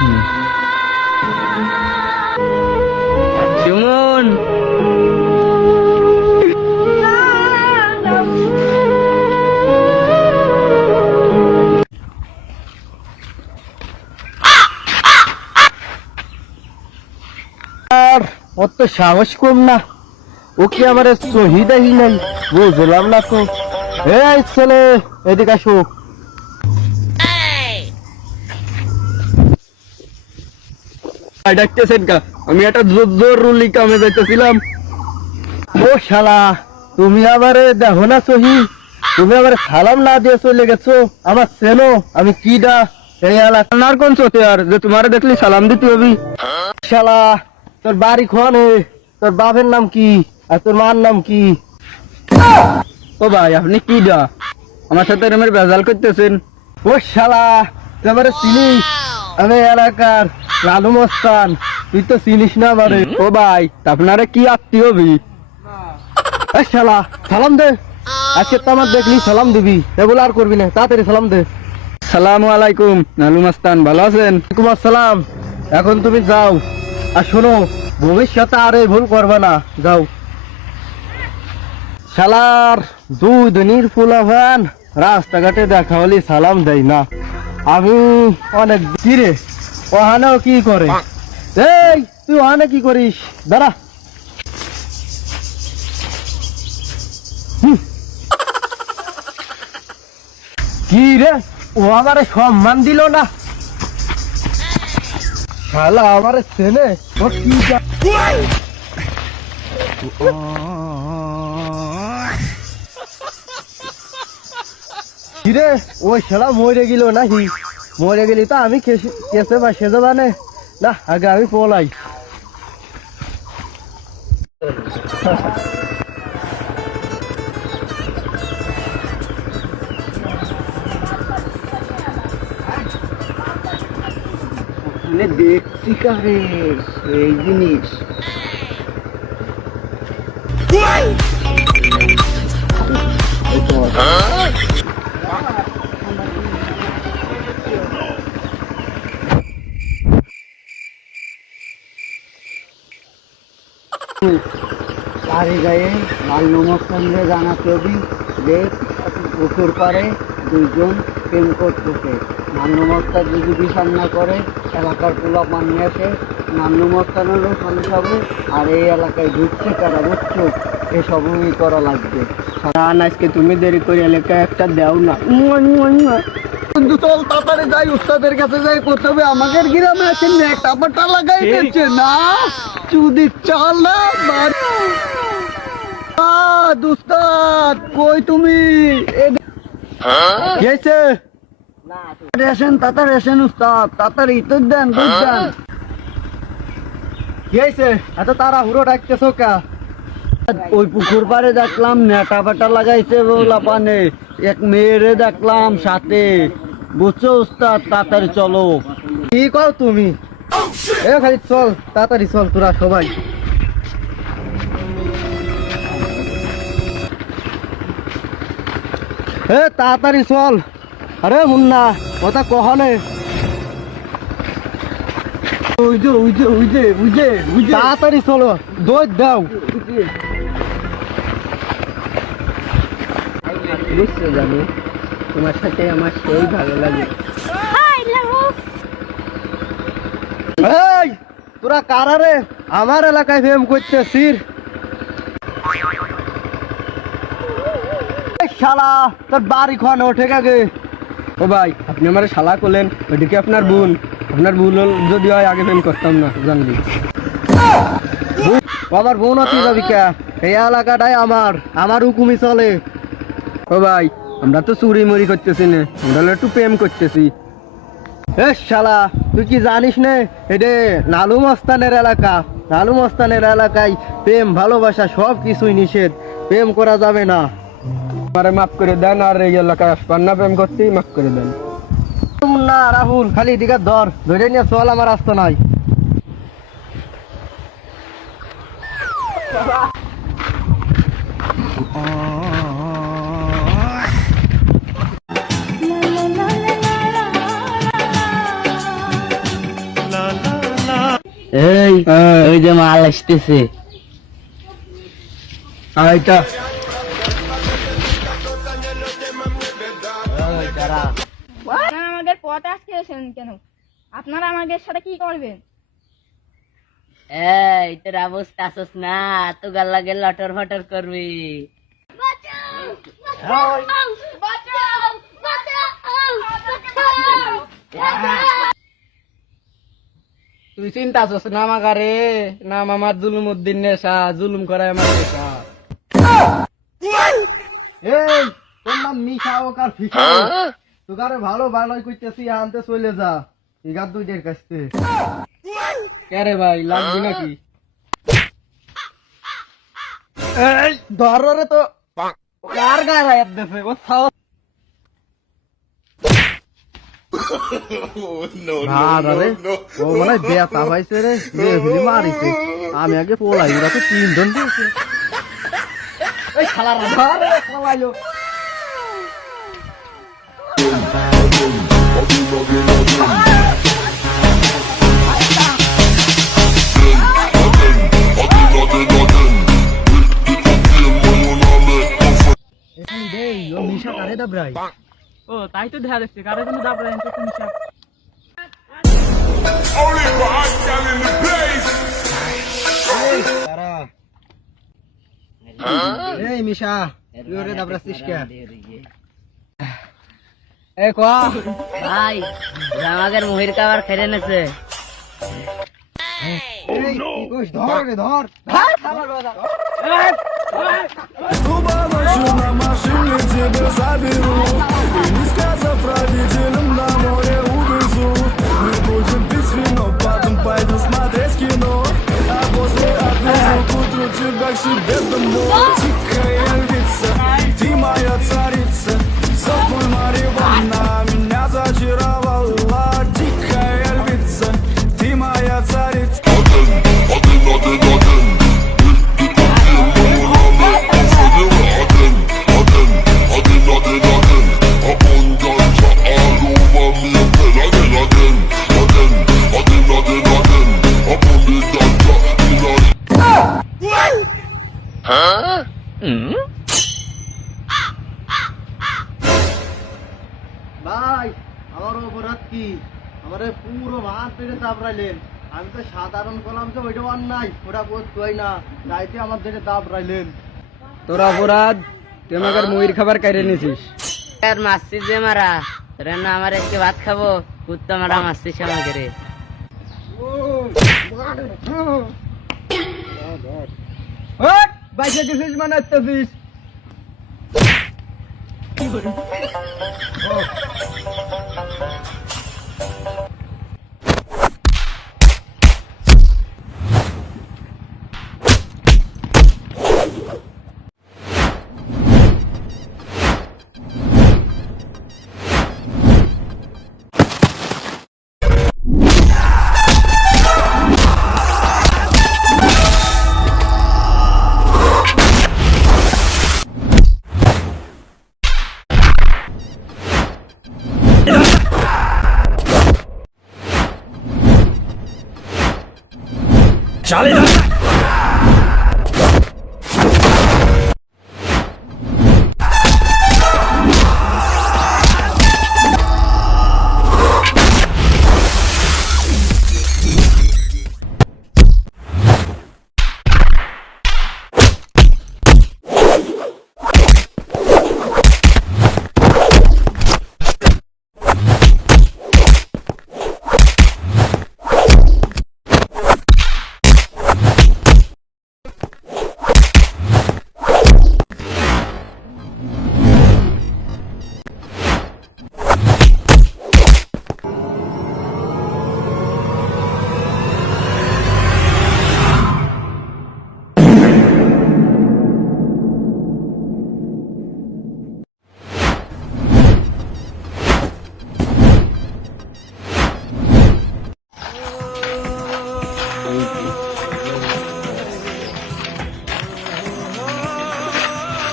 সুমন, আর ওর তো সাহস কম না, ও কি আমার শহীদাই নাই, বুঝলাম না তো। এই ছেলে, এদিকে আসো। ডাকতেছেন কা? আমি একটা জরুরি কামে যাইতেছিলাম। ও শালা, তুমি আমারে দেখো না সহি, তুমি আমার সালাম না দিয়ে চলে গেছো। আমার চেনো আমি কি ডা এই এলাকার কোন চোতে আর যে তোমার দেখলি সালাম দিতে হবে? শালা। তোর বাড়ি খনে, তোর বাপের নাম কি আর তোর মার নাম কি? ও ভাই, আপনি কি ডা আমার সাথে এরমের বেজাল করতেছেন? ও শালা, তুই আমারে চিনিস? আমি এলাকার লালু মস্তান, তুই তো চিনিস না আমারে। ও ভাই, আপনারা কি আত্মীয় হবি? এই শালা, সালাম দে। আজকে তো আমার দেখলি সালাম দিবি, এগুলো আর করবি না, তাড়াতাড়ি সালাম দে। সালামু আলাইকুম নালু মাস্তান, ভালো আছেন? ওয়ালাইকুম আসসালাম। এখন তুমি যাও, আর শোনো, ভবিষ্যতে আর এই ভুল করবে না, যাও। শালার দুই দিনের ফুলাভান রাস্তাঘাটে দেখা হলে সালাম দেয় না। আমি অনেক কিরে, ওহানেও কি করে? এই তুই ওহানে কি করিস? দাঁড়া। কি রে, ও আমারে সম্মান দিল না? শালা আমারে ছেলে, ও কি কিরে, ওই শালা মরে গেল নাকি? মরে গেলি তো আমি কেসে বা সেজে বানে না, আগে আমি পলাই। দেখছি কারে এই জিনিস। পারে গায়ে লাল নমক সঙ্গে জানা ছবি দেখ, পুকুর পারে দুইজন প্রেম করতেছে। নান্নমস্তান যদি বিচার না করে এলাকার পোলা পানি আসে, নান্নমস্তানেরও সমস্যা হবে। আর এই এলাকায় ঢুকছে তারা, বুঝছো? এসবই করা লাগবে। আজকে তুমি দেরি করে এলাকায় একটা দেও না। কিন্তু চল তাড়াতাড়ি যাই, উস্তাদের কাছে যাই, করতে হবে। আমাদের গ্রামে আছে নেকটা পাটা লাগাই দিচ্ছে না, চুদি চাল না দুস্তাদ। কই তুমি? গেছে রেশন, তাড়াতাড়ি রেশন উস্তাদ, তাড়াতাড়ি তো দেন, বুঝছেন? গেছে এত তারা হুড়ো ডাকতেছ কা? ওই পুকুর পাড়ে দেখলাম নেটা পাটা লাগাইছে বলা পানে, এক মেয়েরে দেখলাম সাথে, বুঝছো উস্তাদ? তাড়াতাড়ি চলো। কি কও তুমি? এ খালি চল, তাড়াতাড়ি চল তোরা সবাই। এ তাড়াতাড়ি চল। আরে মুন্না, কথা কহনে। তাড়াতাড়ি চলো, দৌড় দাও। বুঝতে জানো, তোমার সাথে আমার সেই ভালো লাগে। এই তোরা কারারে আমার এলাকায় প্রেম করতেছিস? শালা, তোর বাড়ি খান ওঠে গে। ও ভাই, আপনি আমার শালা করলেন, ওইদিকে আপনার বোন। আপনার ভুল যদি হয় আগে প্রেম করতাম না, জানলি? আমার বোন অতি যাবি কে? এই এলাকাটাই আমার, আমার হুকুমি চলে। ও ভাই, আমরা তো চুরি মুড়ি করতেছি না, আমরা একটু প্রেম করতেছি। এ শালা, তুই কি জানিস না এটা নালু মস্তানের এলাকা? নালু মস্তানের এলাকায় প্রেম ভালোবাসা সব কিছুই নিষেধ, প্রেম করা যাবে না। আমারে মাফ করে দেন, আর এই এলাকায় আসবেন না প্রেম করতে, মাফ করে দেন। না রাহুল, খালি এদিকে ধরে নিয়ে চল, আমার রাস্তা নাই। এই ওই যে মাল আসতেছে। এইটা আপনারা আমাদের পথে আসতেছেন কেন? আপনারা আমাদের সাথে কি করবেন? এই তোর অবস্থা আসস না, তো গাল্লাগে লটর ফটর করবি। তুই চিন্তা করছ না আমাকে? নাম আমার জুলুম উদ্দিন নেশা, জুলুম করায় আমার নেশা। এই তোর নাম মিশা ও কার ফিকা তোকারে ভালো ভালোই কইতেছি আনতে চলে যা ইগার দুইদের কাছে কে রে ভাই, লাগবি নাকি? এই ধরে তো কার গায়ে রাত দেবে ও ছাও ও মানে বেতা পাইছে রে মেয়ে ফিলি মারিছে আমি আগে পোলাই ওরা তো তিনজন দিয়েছে এই শালারা ধরে পলাইলো। এখানে দেই ও মিশা কারে দাবরাই ও তাই তো দেখা যাচ্ছে, কারো জন্য দাবড়ায় তো সমস্যা। তারা এই মিশা তুই ওরে দাবরাছিস কে এ কোয়া ভাই আমাদের মুহির খাবার খেয়ে নেছে। এই কি কইস ধর রে ধর Ночью на машине тебя заберу И не сказав родителям на море увезу Мы будем пить вино, потом пойду смотреть кино А после отвезу к утру тебя к себе домой Тихая львица, ты моя царица Сок мой марихуана меня зачаровала Тихая львица, ты моя царица ভাই আমার অপরাধ কি আমারে পুরো ভাত পেটে চাপড়াইলেন আমি তো সাধারণ করলাম যে ওইটা অন্যায় ওটা করতেই না তাইতে আমার দিকে চাপড়াইলেন তোর অপরাধ, তুই আমাকে মুহির খাবার কেড়ে নিয়েছিস। আর মারছিস যে মারা, তোরা না আমার আজকে ভাত খাবো, কুত্তা মারা মারছিস আমাকে রে। বাইসে গেছিস মানে আসতেছিস।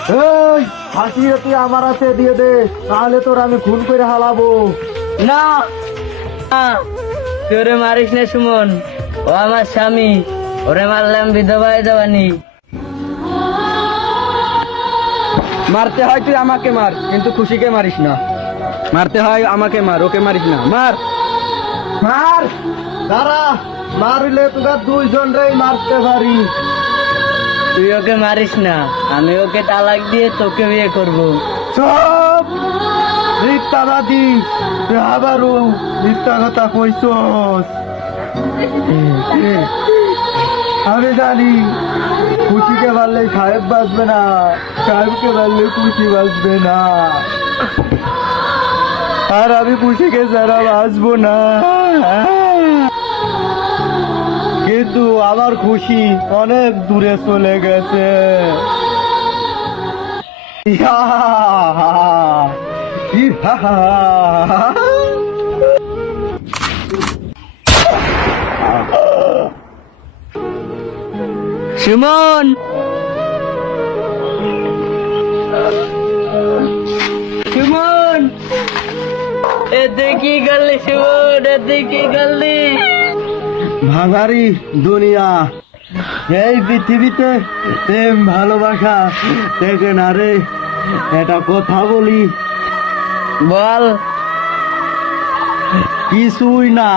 এই হাসিয়ে তুই আমার হাতে দিয়ে দে তাহলে তোর আমি খুন করে হালাবো না তোরে মারিস না সুমন, ও আমার স্বামী, ওরে মারলাম বিধবা হয়ে যাবানি। মারতে হয় তুই আমাকে মার, কিন্তু খুশিকে মারিস না। মারতে হয় আমাকে মার, ওকে মারিস না। মার মার। দাঁড়া, মারিলে তোরা দুইজন রে মারতে পারি। তুই ওকে মারিস না, আমি ওকে তালাক দিয়ে তোকে বিয়ে করব। সব মিথ্যাবাদী, তুই আবারও মিথ্যা কথা কইছস। আমি জানি খুশিকে মারলে সাহেব বাঁচবে না, সাহেবকে মারলে খুশি বাঁচবে না, আর আমি খুশিকে ছাড়া বাঁচবো না। কিন্তু আমার খুশি অনেক দূরে চলে গেছে। ইহা! ইহা! সুমন, সুমন, এতে কি করলি? সুমন, এতে কি করলি? ভাঙারি দুনিয়া, এই পৃথিবীতে প্রেম ভালোবাসা দেখে না রে। এটা কথা বলি, বল। কিছুই না।